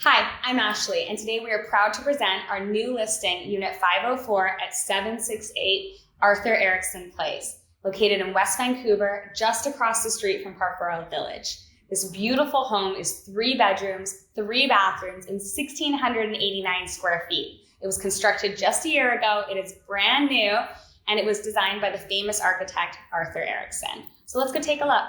Hi, I'm Ashley, and today we are proud to present our new listing, Unit 504 at 768 Arthur Erickson Place, located in West Vancouver, just across the street from Park Royal Village. This beautiful home is 3 bedrooms, 3 bathrooms, and 1,689 square feet. It was constructed just a year ago, it is brand new, and it was designed by the famous architect, Arthur Erickson. So let's go take a look.